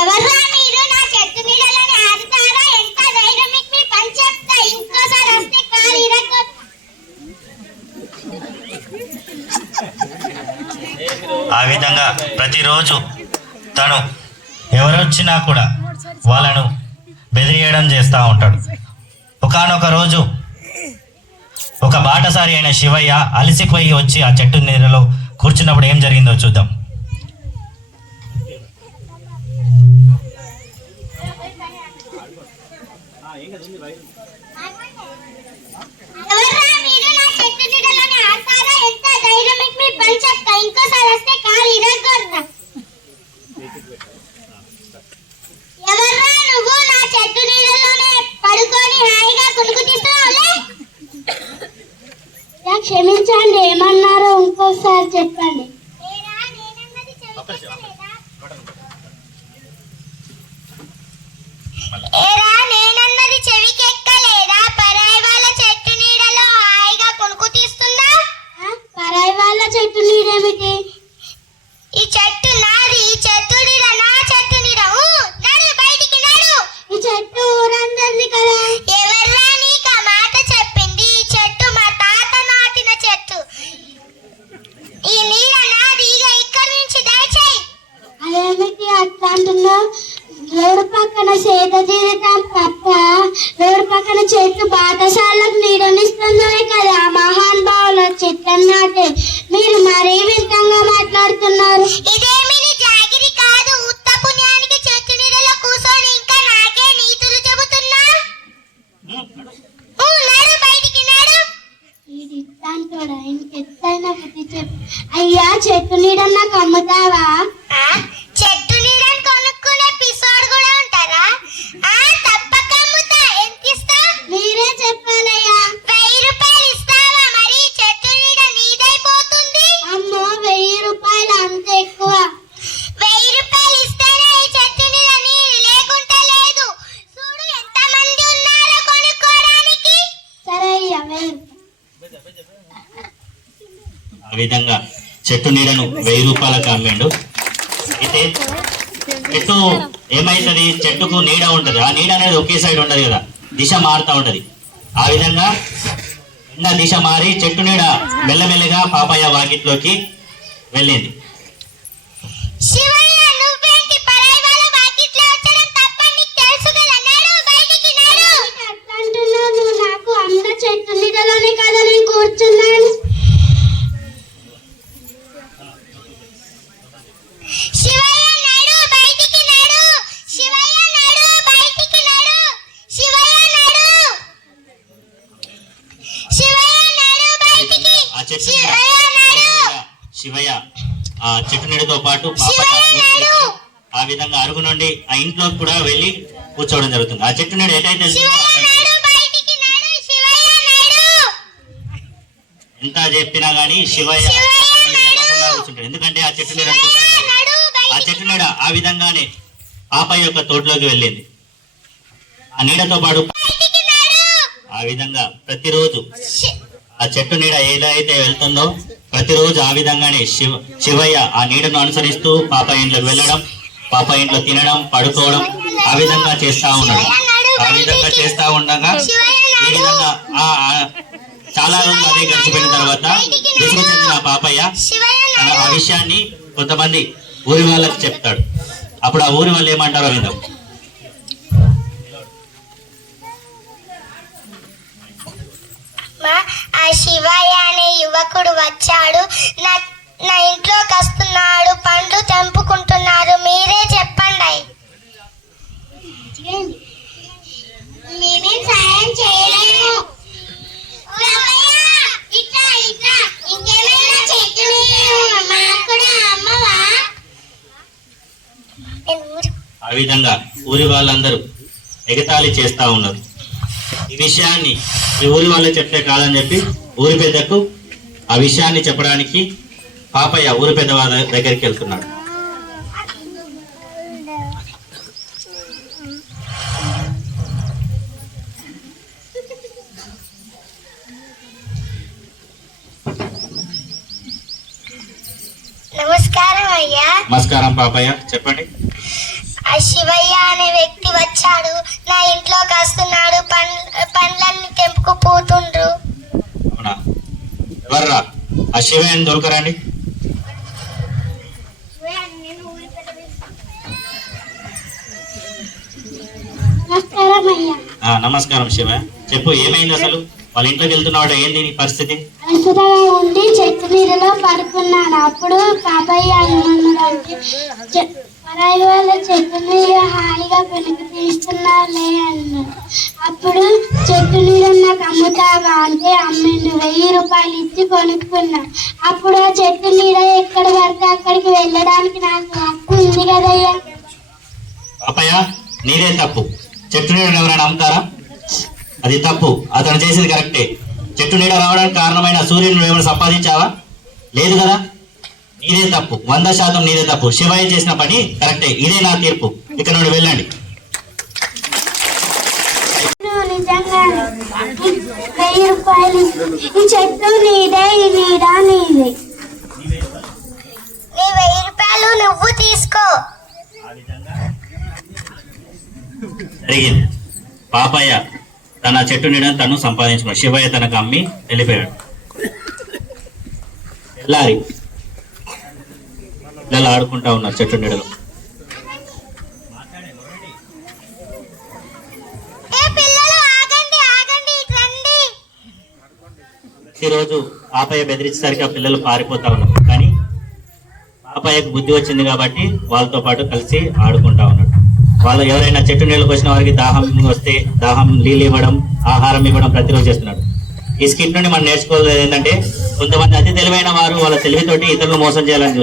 ఎవర్రా మీరు నా చెట్టు నీడలోనే ఆడుతారా? ఎంత ధైర్యం మీకు? మీ పని చెప్తా, ఇంకోసారి వస్తే కాలు ఇరగొట్ట. ఆ విధంగా ప్రతిరోజు తను ఎవరొచ్చినా కూడా వాళ్ళను బెదిరియడం చేస్తూ ఉంటాడు. ఒకానొక రోజు ఒక బాటసారి అయిన శివయ్య అలసిపోయి వచ్చి ఆ చెట్టు నీడలో కూర్చున్నప్పుడు ఏం జరిగిందో చూద్దాం. ఎవర్రా మీరు నా చెట్టు నీడలోనే ఆడుతారా? ఎంత ధైర్యం మీకు? మీ పని చెప్తా, ఇంకోసారి వస్తే కాలు ఇరగొట్ట. ఎవర్రా నువ్వు నా చెట్టు నీడలోనే పడుకొని హాయిగా కునుకు తీస్తున్నావులే? క్షమించండి, ఏమన్నారో ఇంకోసారి చెప్పండి. ఏరా నేనన్నది చెవికెక్కలేదా? పరాయి వాళ్ళ చెట్టు నీడలో హాయిగా కొనుక్కు తీస్తున్నా. పరాయి వాళ్ళ చెట్టు నీడేమిటి? ఈ చెట్టు నాది, ఈ చెట్టు నీడ నా చెట్టు నీడ. నడు బయటికి నడు. ఈ చెట్టు ఊరందరిది కదా. ఎవర్రా నీకు ఆ మాట చెప్పింది? ఈ చెట్టు మా తాత నాటిన చెట్టు. ఈ నీడ నాది. ఇక ఇక్కడి నుంచి దయచేయి. అదేమిటి అట్లా అంటున్నావు? రోడ్డు పక్కన సేద జీవితం తప్ప రోడ్డు పక్కన చెట్టు బాటసాలకు నీడనిస్తుందనే కదా మహాన్ భావుల చెట్లను నాటే. మీరు మరీ వింతంగా మాట్లాడుతున్నారు. ఇదేమి జాగిరి కాదు. ఉత్త పుణ్యానికి చెట్టు నీడలో కూర్చొని ఇంకా నాకే నీతులు చెబుతున్నా. నడు బయటికి నడు. ఇది ఇట్లాంటోడా? ఇంకెత్తైనా బుద్ధి చెప్పు. అయ్యా చెట్టు నీడ నాకు అమ్ముతావా? చెట్టు నీడని కొనుక్కునే పిసోడు కూడా ఉంటారా? తప్పక అమ్ముతా. ఎంత ఇస్తా? మీరే చెప్పాలయ్యా. 1000 రూపాయలు ఇస్తావా? మరి చెట్టు నీడ నీదైపోతుంది. అమ్మో, 1000 రూపాయలు అంత ఎక్కువ. 1000 రూపాయలు ఇస్తేనే ఈ చెట్టు నీడ నీది, లేకుంటే లేదు. చూడు ఎంత మంది ఉన్నారో కొనుక్కోవడానికి. సరే అయ్యా, 1000. ఆ విధంగా చెట్టు నీడను 1000 రూపాయలకు అమ్మాడు. అయితే చెట్టు ఏమైతుంది? చెట్టుకు నీడ ఉంటది. ఆ నీడ అనేది ఒకే సైడ్ ఉంటది కదా, దిశ మారుతూ ఉంటది. ఆ విధంగా దిశ మారి చెట్టు నీడ మెల్లమెల్లగా పాపయ్య వాకిట్లోకి వెళ్ళింది. చెట్టు నీడలోనే కదా నేను కూర్చున్నాను. శివయ్య ఆ చెట్టు నీడతో పాటు ఆ విధంగా అరుగు నుండి ఆ ఇంట్లోకి కూడా వెళ్ళి కూర్చోవడం జరుగుతుంది. ఆ చెట్టు నీడ ఎటైతే ఎంత చెప్పినా గానీ శివయ్య కూర్చుంటాడు. ఎందుకంటే ఆ చెట్టు నీడ ఆ విధంగానే పాపయ్య యొక్క తోటలోకి వెళ్ళింది. ఆ నీడతో పాటు ఆ విధంగా ప్రతిరోజు ఆ చెట్టు నీడ ఎలా అయితే వెళ్తుందో ప్రతిరోజు ఆ విధంగానే శివయ్య ఆ నీడను అనుసరిస్తూ పాప ఇంట్లోకి వెళ్ళడం, పాప ఇంట్లో తినడం, పడుకోవడం ఆ విధంగా చేస్తా ఉన్నాడు. ఆ విధంగా చేస్తా ఉండగా ఈ విధంగా చాలా రోజులు అదే గడిచిపోయిన తర్వాత విసుగు చెందిన పాపయ్య ఆ విషయాన్ని కొంతమంది ఊరి వాళ్ళకి చెప్తాడు. అప్పుడు ఆ ఊరి వాళ్ళు ఏమంటారో విందాం. ఆ శివయ్య అనే యువకుడు వచ్చాడు. నా ఇంట్లోకి వస్తున్నాడు. పండ్లు తెంపుకుంటున్నారు. మీరే చెప్పండి. మేమేం సాయం చేయలేము. ఇంకేమైనా చెట్టు అమ్మవా? ఆ విధంగా ఊరి వాళ్ళందరూ ఎగతాళి చేస్తా ఉన్నారు. ఈ విషయాన్ని ఈ ఊరి వాళ్ళు చెప్తే కాదని చెప్పి ఊరి పెద్దకు ఆ విషయాన్ని చెప్పడానికి పాపయ్య ఊరి పెద్ద వాళ్ళ దగ్గరికి వెళ్తున్నాడు. నమస్కారం అయ్యా. నమస్కారం పాపయ్య, చెప్పండి. ఆ శివయ్య అనే వ్యక్తి వచ్చాడు, నా ఇంట్లోకి వస్తున్నాడు, పండ్లన్నీ తెంపుకుపోతుండ్రు. అవునా? ఎవర్రా ఆ శివయ్యని దొరకరండి. నమస్కారం అయ్యా. నమస్కారం శివయ్య, చెప్పు ఏమైంది అసలు? వాళ్ళ ఇంట్లోకి వెళ్తున్నాడు, ఏంది నీ పరిస్థితి? అలసటగా ఉండి చెట్టు నీడలో పడుకున్నాను. అప్పుడు పాపయ్య ఏమన్నాడంటే, పరాయి వాళ్ళ చెట్టు నీడ హాయిగా పెనుకు తీస్తున్నాలే అన్నాడు. అప్పుడు చెట్టు నీడ నాకు అమ్ముతావా అంటే అమ్మిండు. 1000 రూపాయలు ఇచ్చి కొనుక్కున్నా. అప్పుడు ఆ చెట్టు నీడ ఎక్కడ పడితే అక్కడికి వెళ్ళడానికి నాకు హక్కు ఉంది కదయ్యా. పాపయ్య, నీదే తప్పు. చెట్టు నీడను ఎవరైనా అమ్ముతారా? అది తప్పు. అతను చేసింది కరెక్టే. చెట్టు నీడ రావడానికి కారణమైన సూర్యుని నువ్వు ఏమైనా సంపాదించావా? లేదు కదా. నీదే తప్పు, 100% నీదే తప్పు. శివయ్య చేసిన పని కరెక్టే. ఇదే నా తీర్పు. ఇక్కడ నుండి వెళ్ళండి. నిజంగా 1000 రూపాయలు ఈ చెట్టు నీదే, ఈ నీడ నీదే. నీ 1000 రూపాయలు నువ్వు తీసుకో. జరిగింది. పాపయ్య తన చెట్టు నీడని తను సంపాదించుకున్నాడు. శివయ్య తనకు అమ్మి వెళ్ళిపోయాడు. తెల్లారి పిల్లలు ఆడుకుంటా ఉన్నారు చెట్టు నీడలో. ప్రతిరోజు పాపయ్య బెదిరించేసరికి ఆ పిల్లలు పారిపోతా ఉన్నారు. కానీ పాపయ్యకు బుద్ధి వచ్చింది కాబట్టి వాళ్ళతో పాటు కలిసి ఆడుకుంటా ఉన్నాడు. వాళ్ళు ఎవరైనా చెట్టు నీళ్ళకి వచ్చిన వారికి దాహం వస్తే దాహం నీళ్ళు ఇవ్వడం, ఆహారం ఇవ్వడం ప్రతిరోజు చేస్తున్నాడు. ఈ స్కిట్ నుండి మనం నేర్చుకోలేదు ఏంటంటే, కొంతమంది అతి తెలివైన వారు వాళ్ళ తెలివితోటి ఇతరులు మోసం చేయాలని